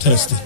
Tested.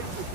Right.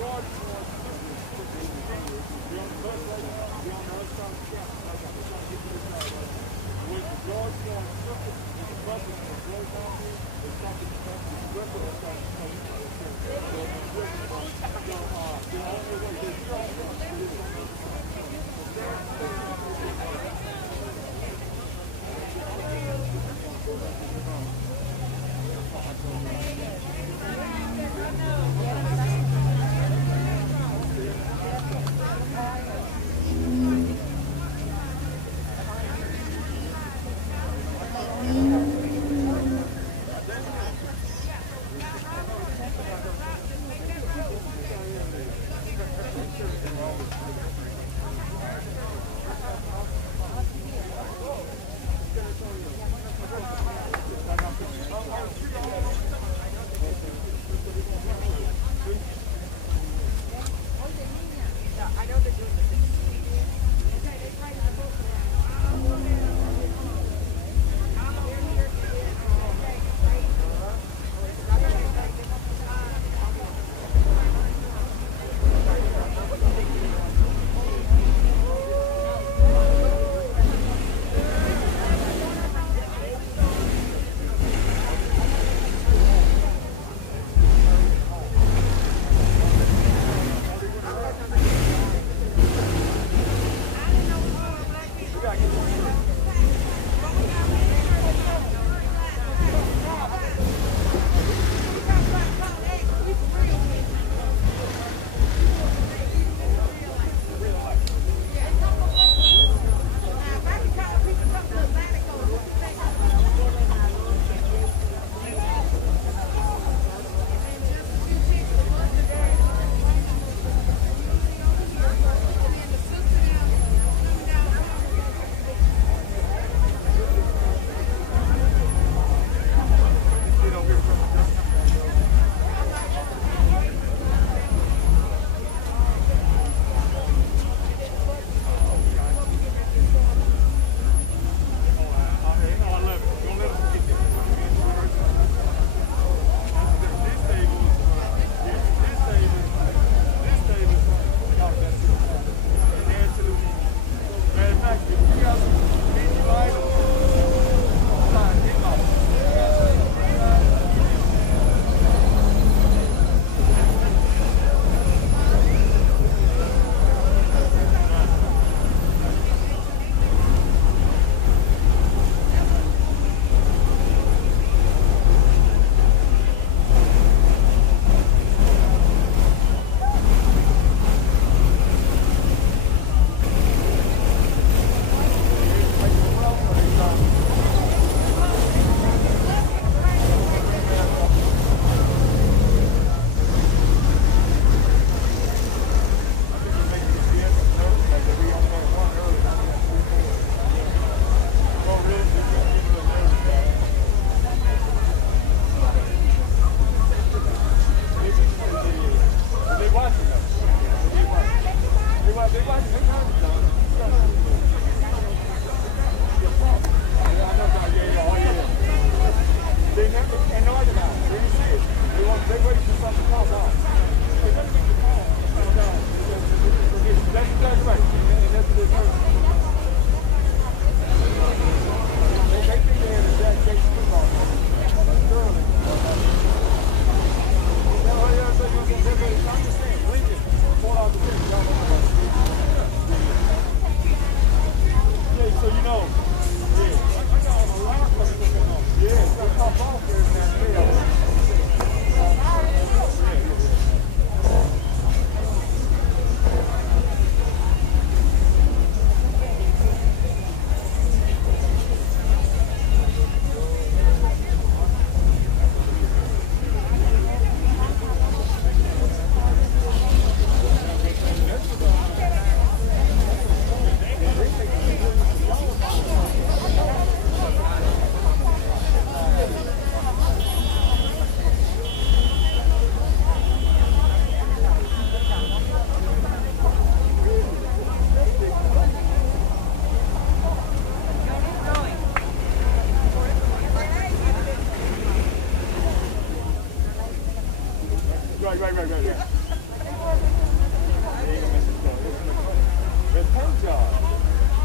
paint job.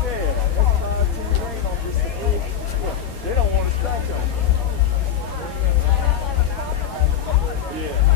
Yeah, that's 5-10 grain on just the big. Yeah, they don't want to scratch on it. Yeah.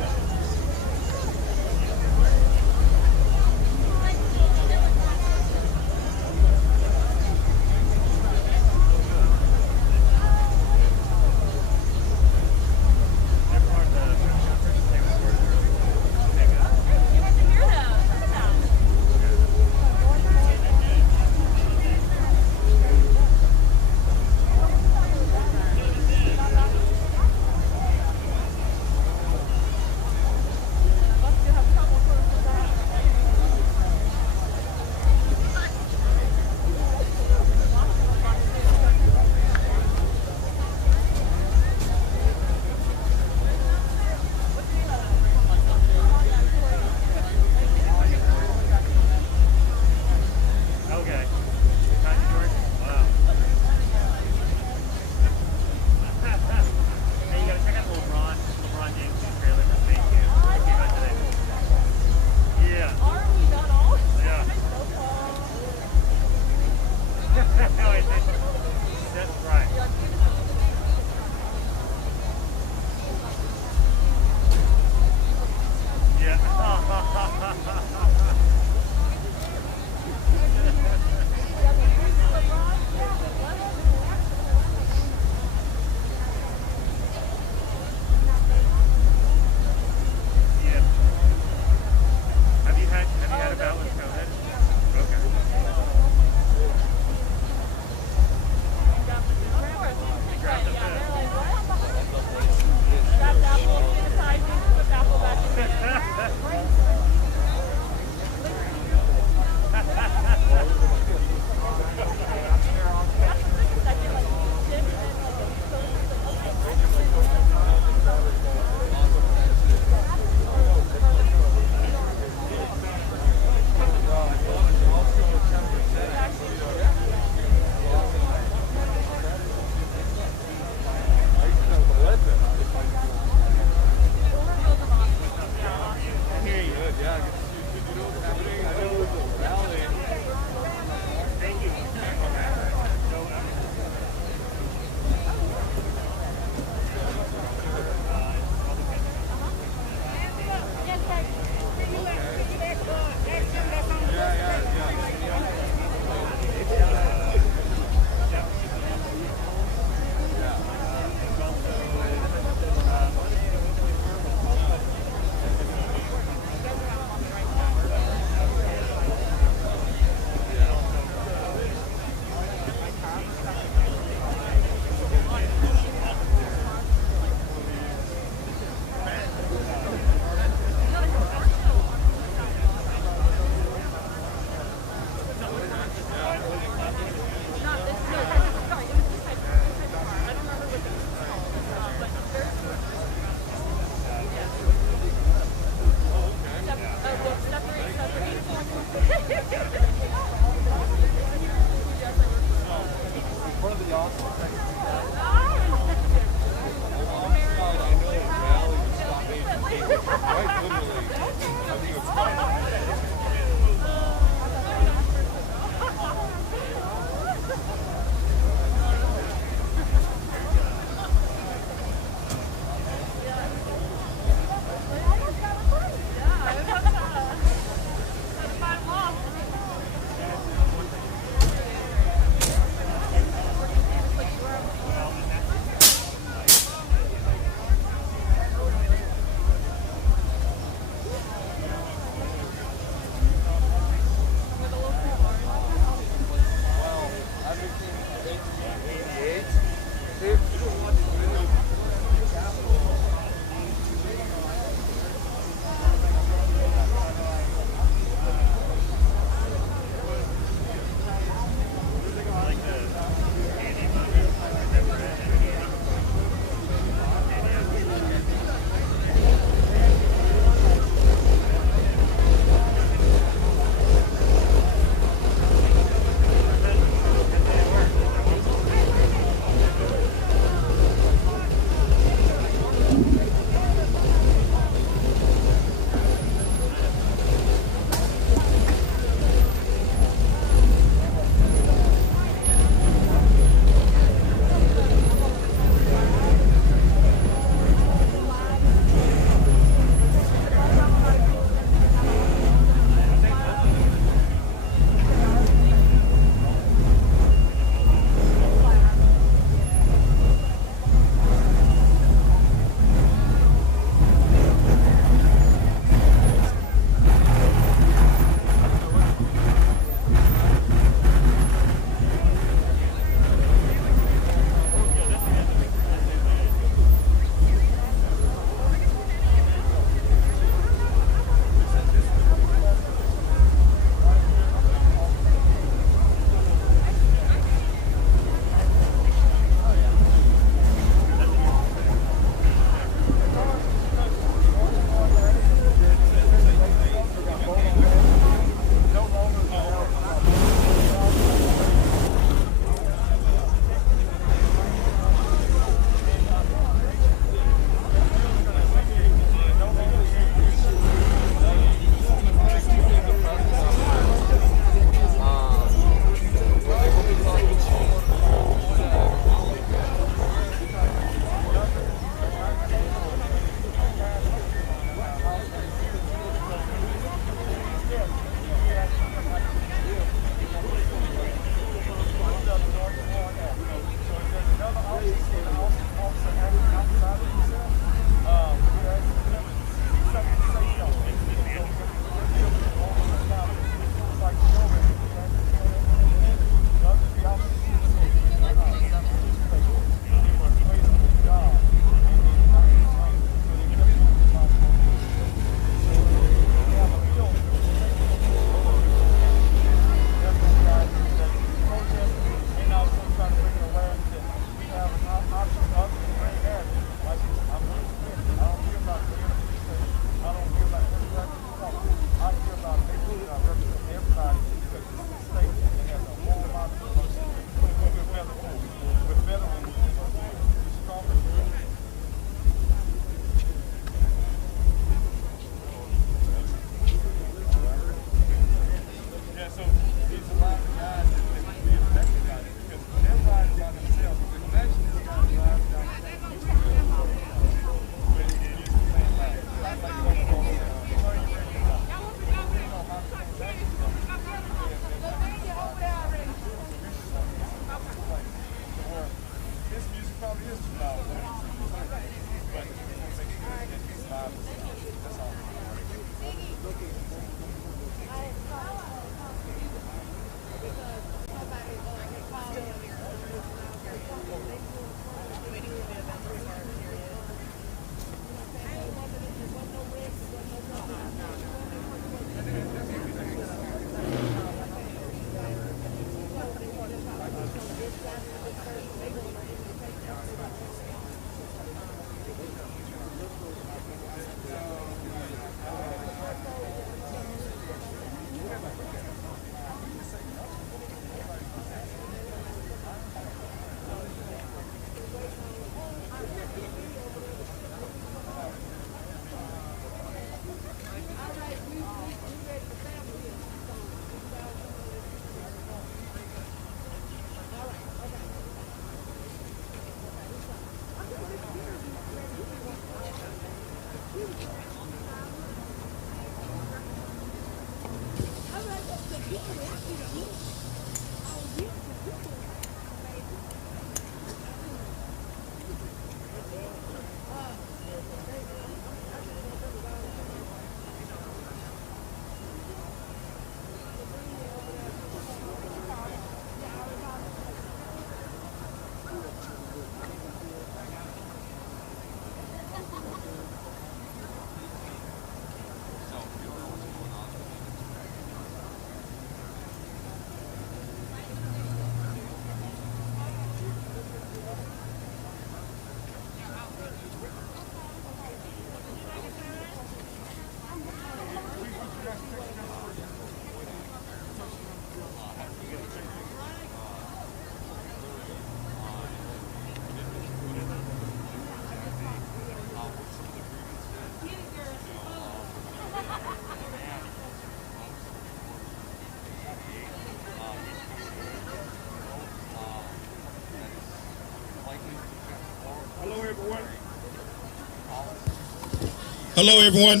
Hello, everyone.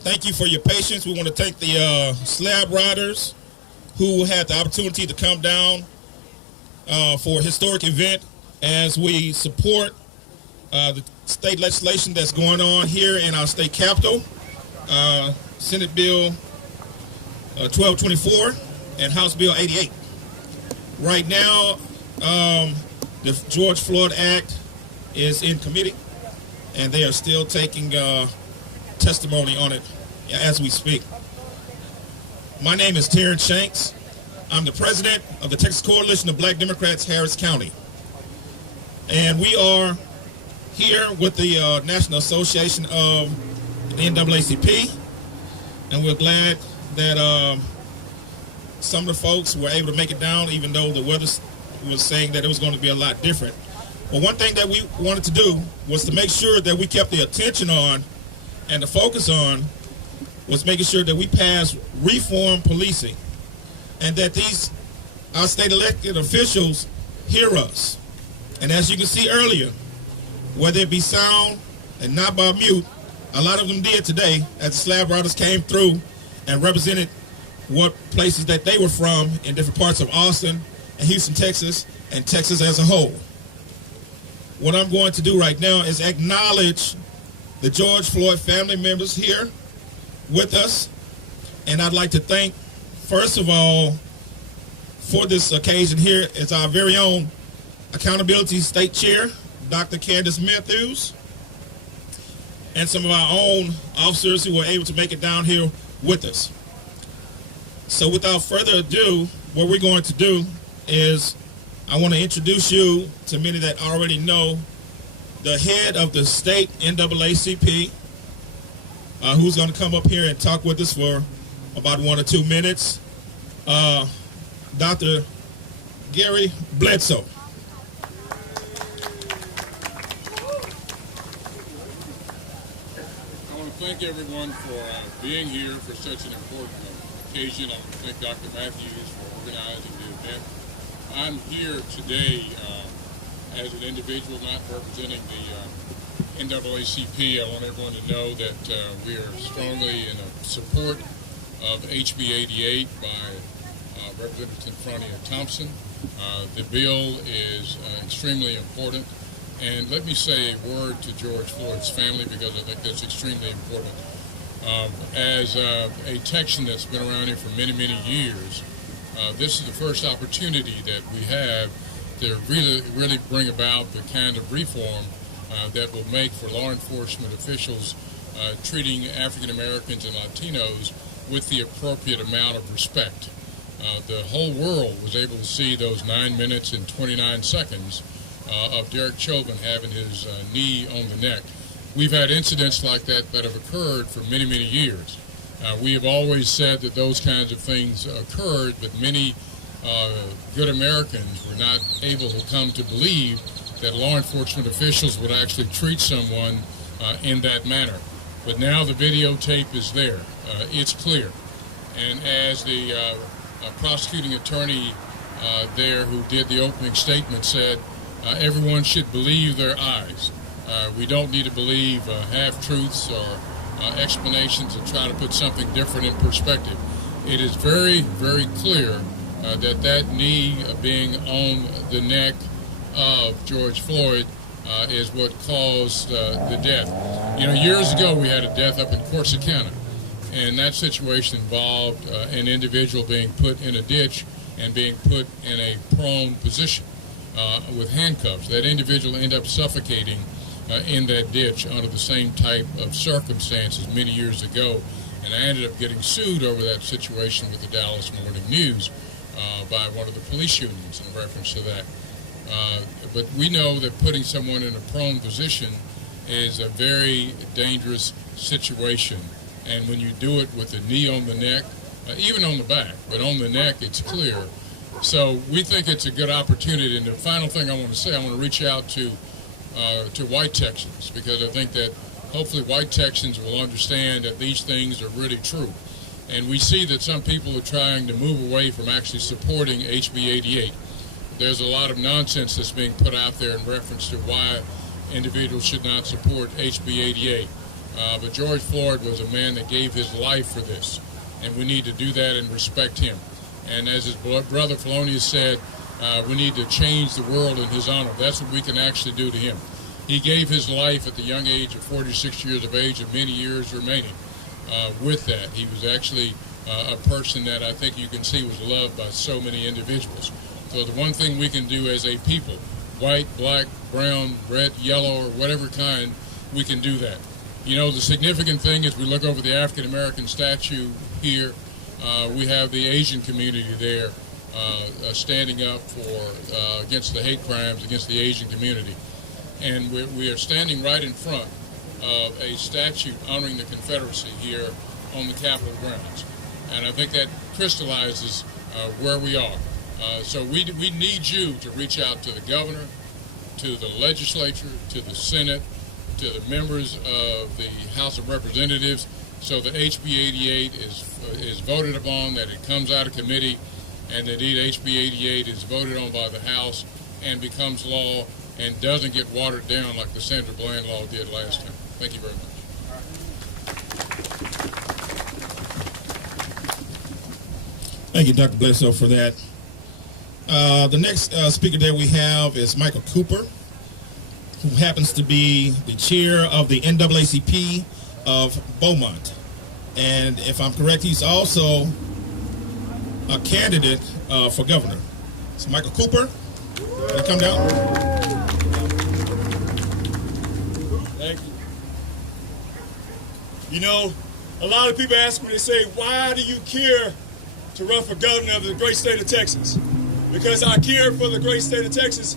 Thank you for your patience. We want to thank the slab riders who had the opportunity to come down for a historic event as we support the state legislation that's going on here in our state capitol, Senate Bill 1224 and House Bill 88. Right now, the George Floyd Act is in committee, and they are still taking testimony on it as we speak. My name is Terrence Shanks. I'm the president of the Texas Coalition of Black Democrats, Harris County. And we are here with the National Association of the NAACP, and we're glad that some of the folks were able to make it down, even though the weather was saying that it was going to be a lot different. But one thing that we wanted to do was to make sure that we kept the attention on and the focus on was making sure that we pass reform policing and that our state elected officials hear us. And as you can see earlier, whether it be sound and not by mute, a lot of them did today as the slab riders came through and represented what places that they were from in different parts of Austin and Houston, Texas, and Texas as a whole. What I'm going to do right now is acknowledge the George Floyd family members here with us. And I'd like to thank, first of all, for this occasion here is our very own Accountability State Chair, Dr. Candace Matthews, and some of our own officers who were able to make it down here with us. So without further ado, what we're going to do is I want to introduce you to many that already know the head of the state NAACP, who's going to come up here and talk with us for about 1 or 2 minutes, Dr. Gary Bledsoe. I want to thank everyone for being here for such an important occasion. I want to thank Dr. Matthews for organizing the event. I'm here today as an individual not representing the NAACP. I want everyone to know that we are strongly in support of HB 88 by Representative Fronia Thompson. The bill is extremely important. And let me say a word to George Floyd's family because I think that's extremely important. As a Texan that's been around here for many, many years, this is the first opportunity that we have to really bring about the kind of reform that will make for law enforcement officials treating African Americans and Latinos with the appropriate amount of respect. The whole world was able to see those 9 minutes and 29 seconds of Derek Chauvin having his knee on the neck. We've had incidents like that have occurred for many, many years. We have always said that those kinds of things occurred, but many good Americans were not able to come to believe that law enforcement officials would actually treat someone in that manner. But now the videotape is there. It's clear. And as the prosecuting attorney there who did the opening statement said, everyone should believe their eyes. We don't need to believe half-truths or explanations and try to put something different in perspective. It is very, very clear that knee being on the neck of George Floyd is what caused the death. You know, years ago we had a death up in Corsicana, and that situation involved an individual being put in a ditch and being put in a prone position with handcuffs. That individual ended up suffocating in that ditch under the same type of circumstances many years ago, and I ended up getting sued over that situation with the Dallas Morning News by one of the police unions in reference to that. But we know that putting someone in a prone position is a very dangerous situation, and when you do it with a knee on the neck, even on the back, but on the neck it's clear. So we think it's a good opportunity. And the final thing I want to say, I want to reach out to white Texans, because I think that hopefully white Texans will understand that these things are really true. And we see that some people are trying to move away from actually supporting HB 88. There's a lot of nonsense that's being put out there in reference to why individuals should not support HB 88. But George Floyd was a man that gave his life for this, and we need to do that and respect him. And as his brother Felonius said, we need to change the world in his honor. That's what we can actually do to him. He gave his life at the young age of 46 years of age and many years remaining with that. He was actually a person that I think you can see was loved by so many individuals. So the one thing we can do as a people, white, black, brown, red, yellow, or whatever kind, we can do that. You know, the significant thing is we look over the African American statue here. We have the Asian community there standing up for against the hate crimes against the Asian community. And we are standing right in front of a statue honoring the Confederacy here on the Capitol grounds. And I think that crystallizes where we are. So we need you to reach out to the governor, to the legislature, to the Senate, to the members of the House of Representatives, so that HB 88 is voted upon, that it comes out of committee, and that HB 88 is voted on by the House and becomes law and doesn't get watered down like the Sandra Bland law did last time. Thank you very much. Thank you, Dr. Bledsoe, for that. The next speaker that we have is Michael Cooper, who happens to be the chair of the NAACP of Beaumont. And if I'm correct, he's also a candidate for governor. So Michael Cooper, will you come down? Thank you. You know, a lot of people ask me, they say, why do you care to run for governor of the great state of Texas? Because I care for the great state of Texas,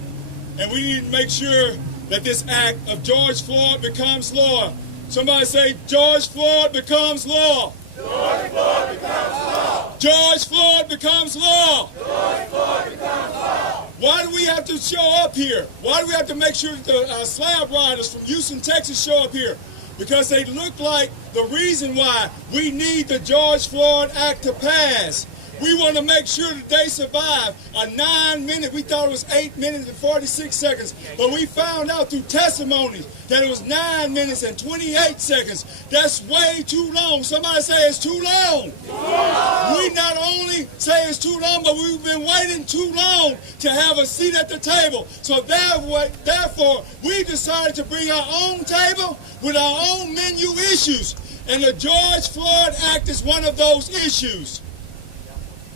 and we need to make sure that this act of George Floyd becomes law. Somebody say, George Floyd becomes law. George Floyd becomes law. George Floyd becomes law. George Floyd becomes law. Why do we have to show up here? Why do we have to make sure that the slab riders from Houston, Texas show up here? Because they look like the reason why we need the George Floyd Act to pass. We want to make sure that they survive a 9-minute, we thought it was 8 minutes and 46 seconds, but we found out through testimonies that it was 9 minutes and 28 seconds. That's way too long. Somebody say it's too long. We not only say it's too long, but we've been waiting too long to have a seat at the table. So therefore, we decided to bring our own table with our own menu issues. And the George Floyd Act is one of those issues.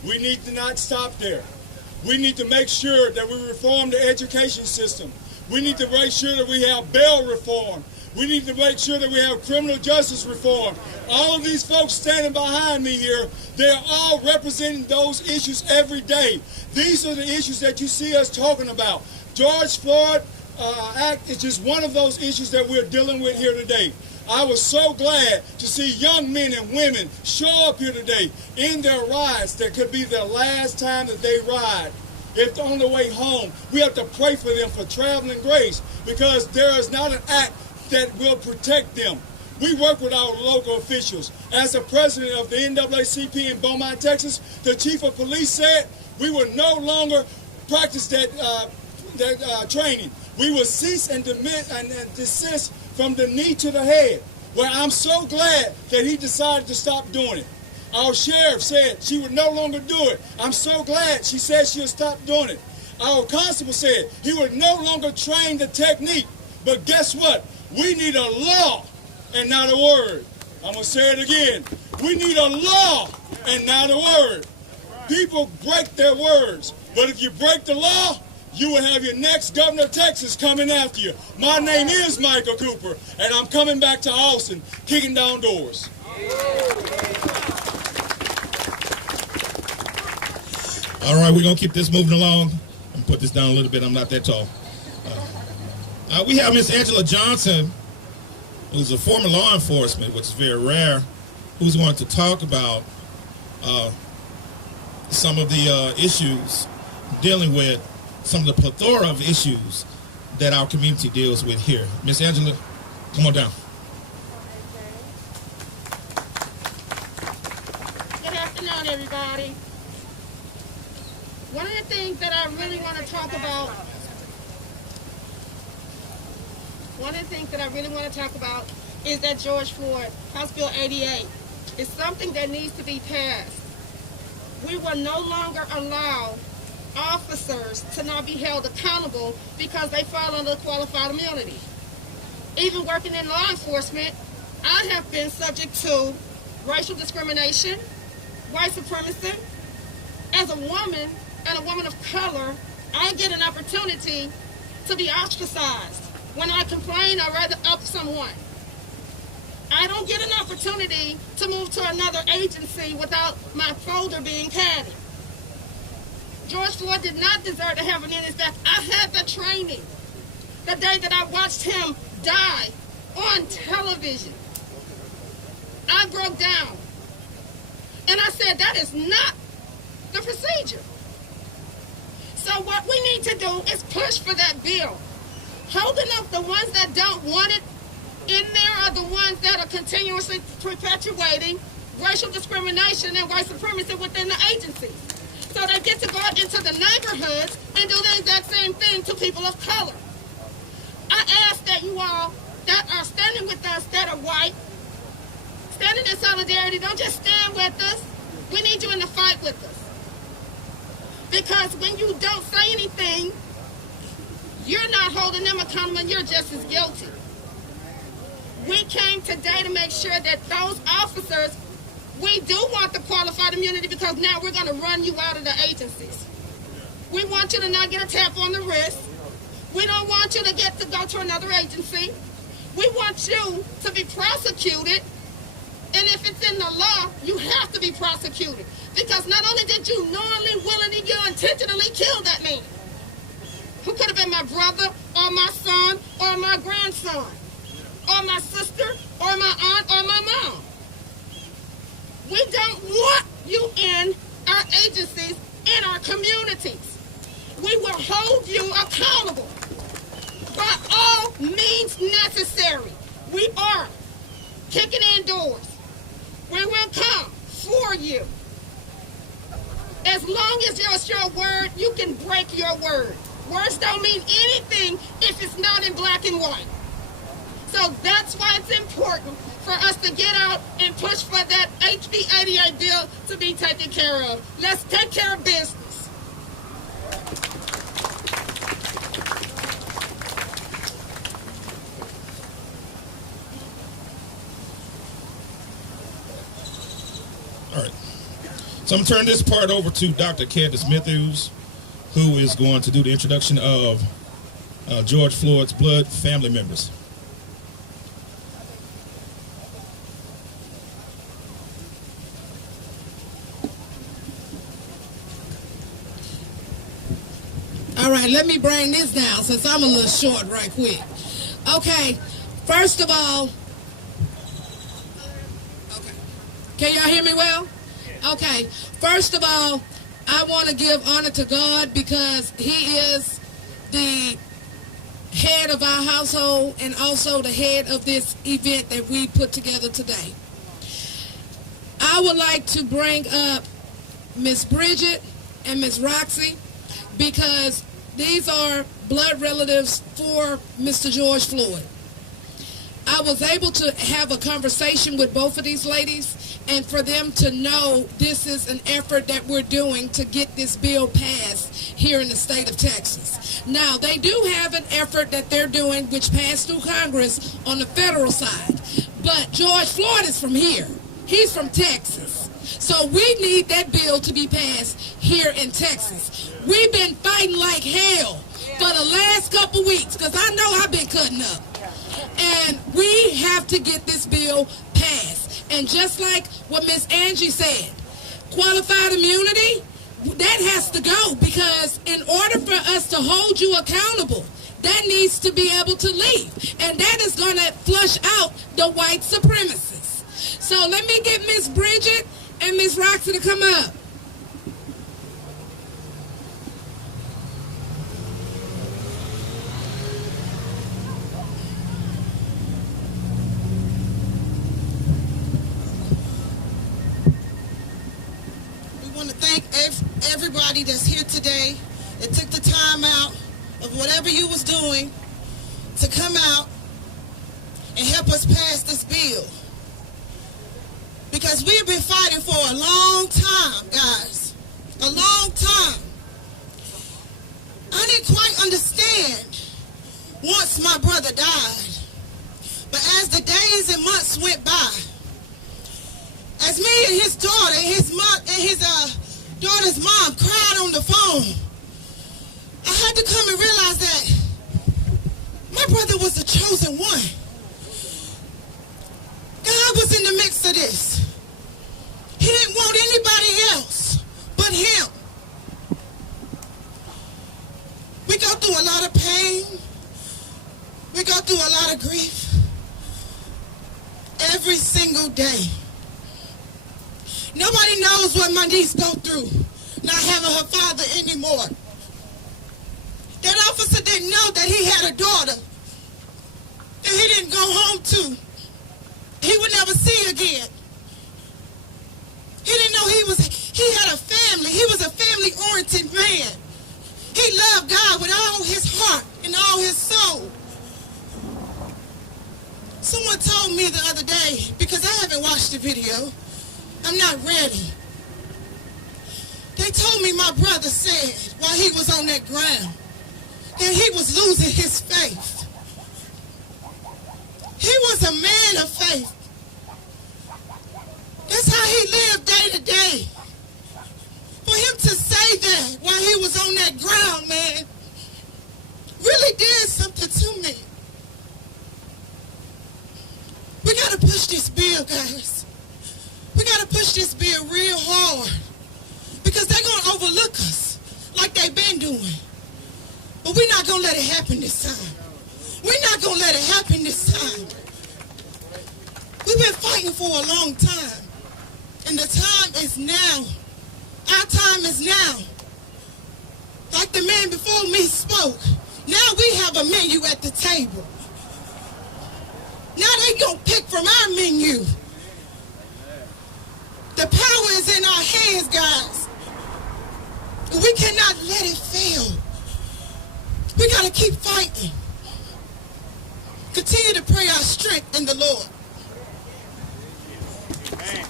We need to not stop there. We need to make sure that we reform the education system. We need to make sure that we have bail reform. We need to make sure that we have criminal justice reform. All of these folks standing behind me here, they're all representing those issues every day. These are the issues that you see us talking about. George Floyd Act is just one of those issues that we're dealing with here today. I was so glad to see young men and women show up here today in their rides that could be their last time that they ride. If they're on their way home, we have to pray for them for traveling grace, because there is not an act that will protect them. We work with our local officials. As the president of the NAACP in Beaumont, Texas, the chief of police said we will no longer practice that training. We will cease and desist from the knee to the head. Well, I'm so glad that he decided to stop doing it. Our sheriff said she would no longer do it. I'm so glad she said she'll stop doing it. Our constable said he would no longer train the technique. But guess what? We need a law and not a word. I'm going to say it again. We need a law and not a word. People break their words. But if you break the law, you will have your next governor of Texas coming after you. My name is Michael Cooper, and I'm coming back to Austin, kicking down doors. All right, we're going to keep this moving along. I'm put this down a little bit. I'm not that tall. We have Miss Angela Johnson, who's a former law enforcement, which is very rare, who's going to talk about some of the issues dealing with some of the plethora of issues that our community deals with here. Miss Angela, come on down. Good afternoon, everybody. One of the things that I really want to talk about is that George Floyd, House Bill 88, is something that needs to be passed. We will no longer allow officers to not be held accountable because they fall under qualified immunity. Even working in law enforcement, I have been subject to racial discrimination, white supremacy. As a woman and a woman of color, I get an opportunity to be ostracized when I complain or rather up someone. I don't get an opportunity to move to another agency without my folder being padded. George Floyd did not deserve to have an in his back. I had the training the day that I watched him die on television. I broke down. And I said, that is not the procedure. So what we need to do is push for that bill. Holding up the ones that don't want it in there are the ones that are continuously perpetuating racial discrimination and white supremacy within the agencies. So they get to go out into the neighborhoods and do the exact same thing to people of color. I ask that you all that are standing with us that are white, standing in solidarity, don't just stand with us. We need you in the fight with us. Because when you don't say anything, you're not holding them accountable and you're just as guilty. We came today to make sure that those officers, we do want the qualified immunity because now we're going to run you out of the agencies. We want you to not get a tap on the wrist. We don't want you to get to go to another agency. We want you to be prosecuted. And if it's in the law, you have to be prosecuted. Because not only did you knowingly, willingly, you intentionally kill that man, who could have been my brother, or my son, or my grandson, or my sister, or my aunt, or my mom. We don't want you in our agencies, in our communities. We will hold you accountable by all means necessary. We are kicking in doors. We will come for you. As long as it's your word, you can break your word. Words don't mean anything if it's not in black and white. So that's why it's important for us to get out and push for that HB 88 bill to be taken care of. Let's take care of business. All right. So I'm going to turn this part over to Dr. Candace Matthews, who is going to do the introduction of George Floyd's blood family members. All right, let me bring this down since I'm a little short right quick. Okay, first of all, okay, can y'all hear me well? Okay, first of all, I want to give honor to God because He is the head of our household and also the head of this event that we put together today. I would like to bring up Miss Bridget and Miss Roxy because these are blood relatives for Mr. George Floyd. I was able to have a conversation with both of these ladies and for them to know this is an effort that we're doing to get this bill passed here in the state of Texas. Now, they do have an effort that they're doing which passed through Congress on the federal side, but George Floyd is from here. He's from Texas. So we need that bill to be passed here in Texas. We've been fighting like hell for the last couple weeks because I know I've been cutting up. And we have to get this bill passed. And just like what Miss Angie said, qualified immunity, that has to go because in order for us to hold you accountable, that needs to be able to leave. And that is going to flush out the white supremacists. So let me get Miss Bridget and Miss Roxy to come up. We want to thank everybody that's here today that took the time out of whatever you was doing to come out and help us pass this bill. Because we've been fighting for a long time, guys. A long time. I didn't quite understand once my brother died. But as the days and months went by, as me and his daughter and his daughter's mom cried on the phone, I had to come and realize that my brother was the chosen one. God was in the mix of this. He didn't want anybody else but him. We go through a lot of pain. We go through a lot of grief. Every single day. Nobody knows what my niece go through, not having her father anymore. That officer didn't know that he had a daughter that he didn't go home to. He would never see again. He didn't know he had a family. He was a family-oriented man. He loved God with all his heart and all his soul. Someone told me the other day, because I haven't watched the video, I'm not ready. They told me my brother said while he was on that ground that he was losing his faith. He was a man of faith. That's how he lived day to day. For him to say that while he was on that ground, man, really did something to me. We got to push this bill, guys. We got to push this bill real hard. Because they're going to overlook us like they've been doing. But we're not going to let it happen this time. We're not going to let it happen this time. We've been fighting for a long time. And the time is now. Our time is now. Like the man before me spoke. Now we have a menu at the table. Now they gonna pick from our menu. The power is in our hands, guys. We cannot let it fail. We gotta keep fighting. Continue to pray our strength in the Lord. Amen.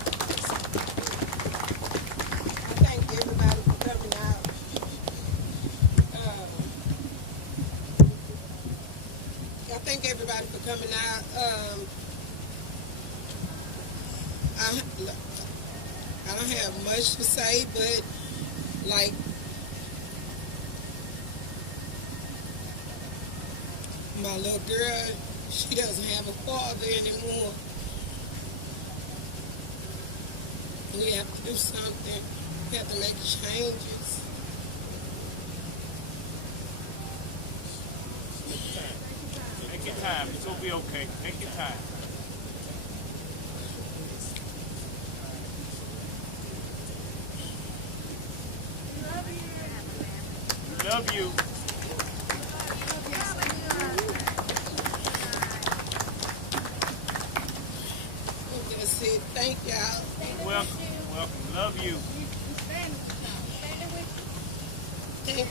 Thank everybody for coming out. I thank everybody for coming out. I don't have much to say, but like my little girl, she doesn't have a father anymore. We have to do something. We have to make changes. Take your time. It's gonna be okay. Take your time. Love you. That's it. Thank y'all. Welcome. Welcome. Love you. Thank you.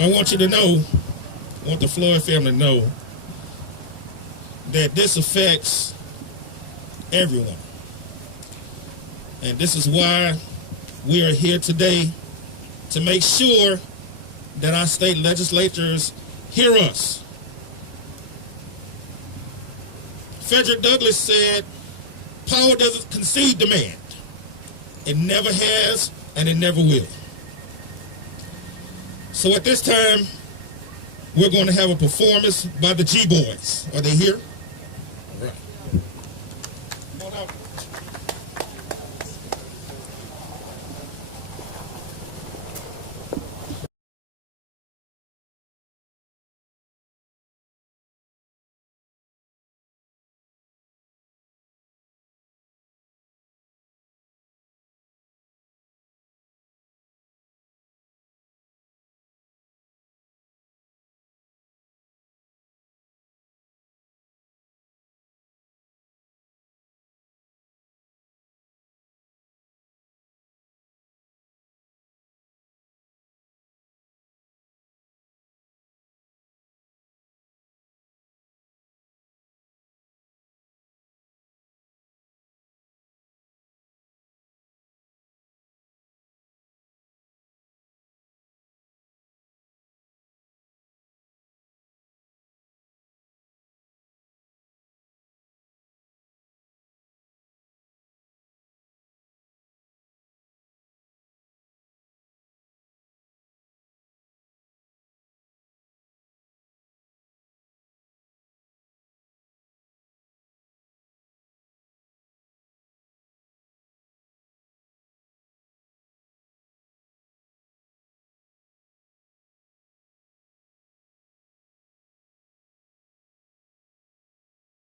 I want you to know, I want the Floyd family to know that this affects everyone. And this is why we are here today, to make sure that our state legislators hear us. Frederick Douglass said, power doesn't concede demand. It never has, and it never will. So at this time, we're going to have a performance by the G-Boys. Are they here?